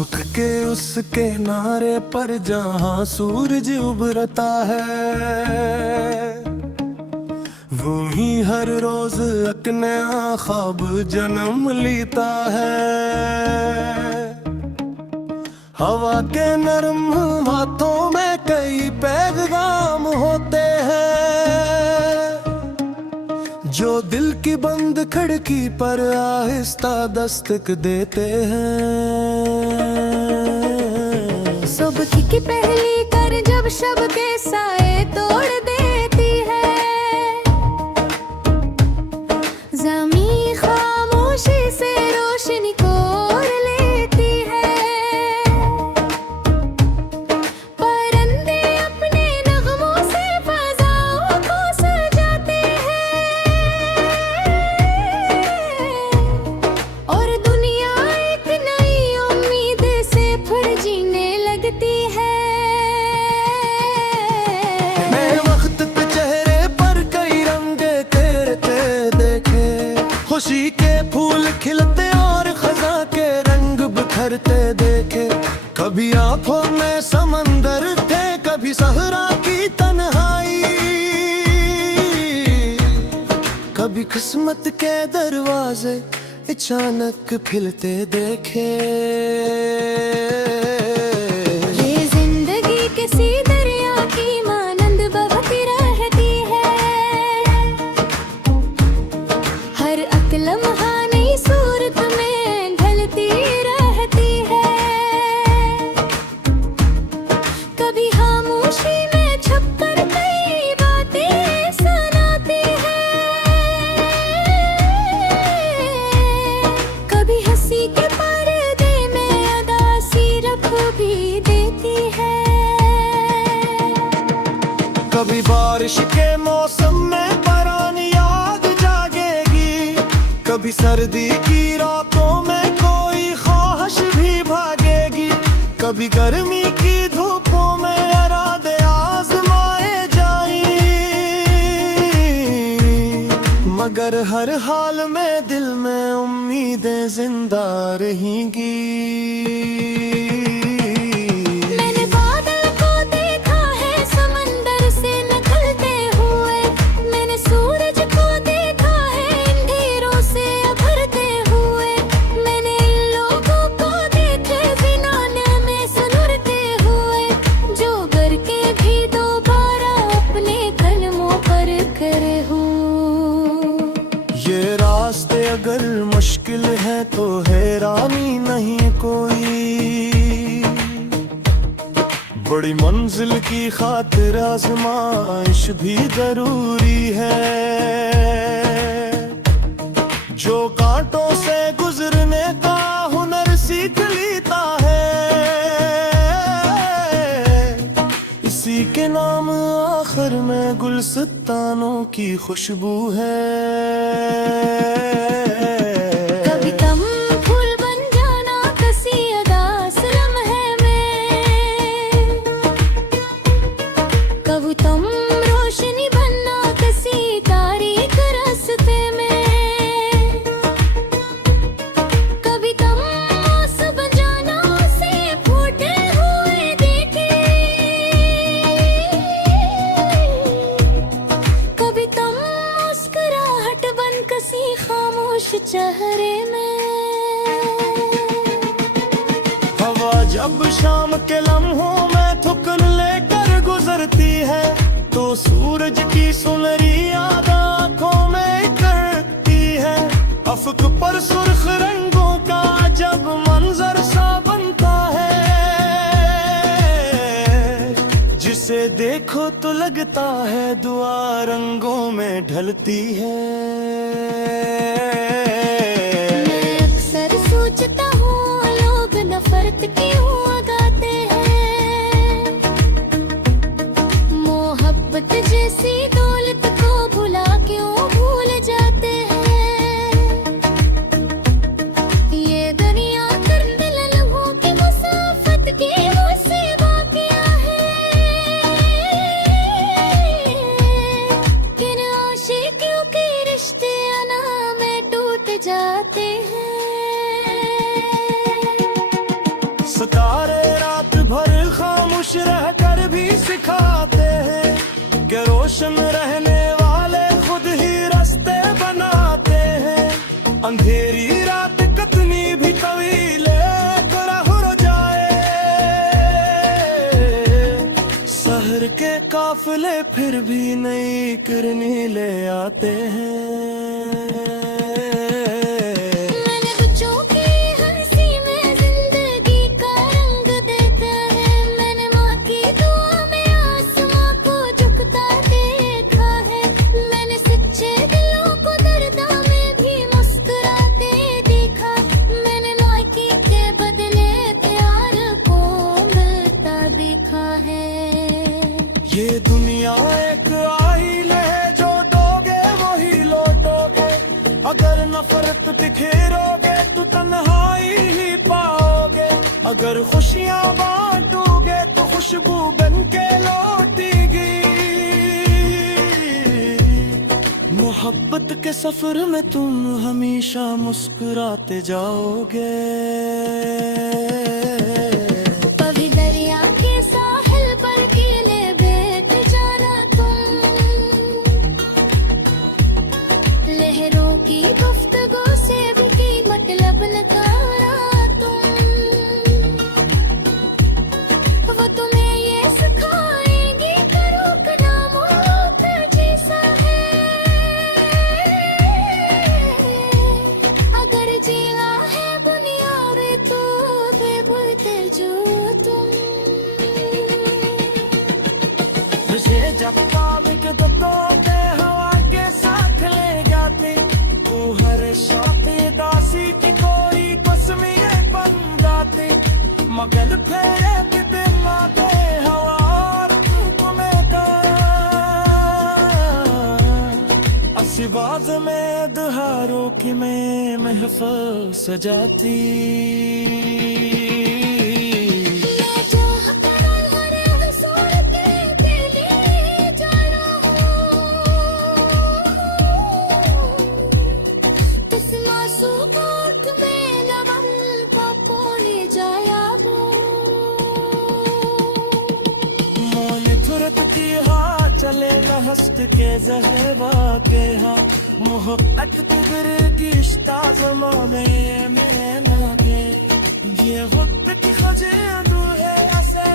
उफ़क़ के उस किनारे पर जहाँ सूरज उभरता है, वो ही हर रोज एक नया ख्वाब जन्म लेता है। हवा के नरम हाथों में कई पैगाम होते हैं, जो दिल की बंद खिड़की पर आहिस्ता दस्तक देते हैं। सुबह की पहली कर जब शब के साए तोड़ देती है, ज़मीं खामोशी से रोशनी को ओढ़ लेती है। परिंदे अपने नगमों से फ़ज़ाओं को सजाते हैं, और दुनिया एक नई उम्मीद से फिर जीने लगती है। मैं वक्त पे चेहरे पर कई रंग खेलते देखे, खुशी के फूल खिलते और खजा के रंग बिखरते देखे। कभी आंखों में समंदर थे, कभी सहरा की तन्हाई, कभी किस्मत के दरवाजे अचानक खुलते देखे। ये जिंदगी किसी दरिया की मानंद बहती रहती है, हर एक लम्हा नई सूरत में ढलती रहती है। कभी खामोशी में छुपकर कई बातें सुनाती है, कभी हंसी के पर्दे में अदासी रख भी देती है। कभी बारिश के मौसम में पुरानी याद जागेगी, कभी सर्दी की रातों में कोई ख्वाहिश भी भागेगी, कभी गर्मी की धूपों में इरादे आजमाए जाएं। मगर हर हाल में दिल में उम्मीदें जिंदा रहेंगी। मैंने बादल को देखा है समंदर से निकलते हुए, मैंने सूरज को देखा है अंधेरों से उभरते हुए, मैंने इन लोगों को देखे ज़िनाने में सुलगते हुए, जो गर के भी दोबारा अपने कदमों पर खड़े हों। ये रास्ते अगर मुश्किल है तो हैरानी नहीं कोई, बड़ी मंजिल की खातिर आजमाइश भी जरूरी है। जो कांटों से गुजरने का हुनर सीख लेता है, इसी के नाम आखिर में गुलसितानों की खुशबू है। कभी तुम फूल बन जाना किसी उदास लम्हे में, कभी तुम रोशनी बनना किसी तारीक रास्ते में, कभी तुम मौसम बन जाना उसे फूटे हुए देखे, कभी तुम मुस्कुराहट बन किसी खामोश चेहरे में। हवा जब शाम के लम्हों में थुकन लेकर गुजरती है, तो सूरज की सुनहरी याद आंखों में करती है। अफक पर सुर्ख रंगों का जब मंजर सा बनता है, जिसे देखो तो लगता है दुआ रंगों में ढलती है। मैं अक्सर सोचता हूँ लोग नफरत क्यों उगाते हैं, मोहब्बत जैसी दौलत को भुला क्यों भूल जाते हैं। ये दुनिया करने लम्हों की मुसाफत की मुझसे वाक़िया है, किन आशिकों के रिश्ते खामोश रह कर भी सिखाते हैं कि रोशन रहने वाले खुद ही रास्ते बनाते हैं। अंधेरी रात कितनी भी तवीले हो जाए, शहर के काफिले फिर भी नई किरनी ले आते हैं। मैंने बच्चों की हंसी में जिंदगी का रंग देता है। मैंने माँ की दुआ में आसमां को झुकता देखा है। मैंने सच्चे दिलों को दर्दा में भी मुस्कुराते देखा। मैंने नाइकी के बदले प्यार को मिलता देखा है। ये दुनिया एक आइल है, जो दोगे वही लौटोगे। अगर नफरत बिखेरोगे तो तन्हाई ही पाओगे। अगर खुशियाँ बांटोगे तो खुशबू बन के लौटेगी। मोहब्बत के सफर में तुम हमेशा मुस्कुराते जाओगे। कभी दरिया के साहिल पर कीले बैठ जाना तुम। लहरों की गुफ्तगू से भी मतलब निकाला तुम। वो तुम्हें ये सिखाएंगी कि रुकना मौत जैसा है। अगर जीना है दुनिया में तो बोलते जो तुम। तुझे जब ताबिक तो तोते हवा के साथ ले जाते। तू हर शाती दासी की कोई कसमिए बन जाते। मगर फेरे किते माते हवा और तुम्हें का असिवाज में दुहारों की मैं महफल सजाती। मैं चाहता हर हंसोड़ के पीले जाना हूँ। तुस मासूम आँख में लवल पापोने जाया वो। मोने तुरत की हाँ चले न हस्त के जहबा के हाँ। मोहब्बत तिगर की इश्ता जमाने में ना के। ये वक्त की खजे है ऐसे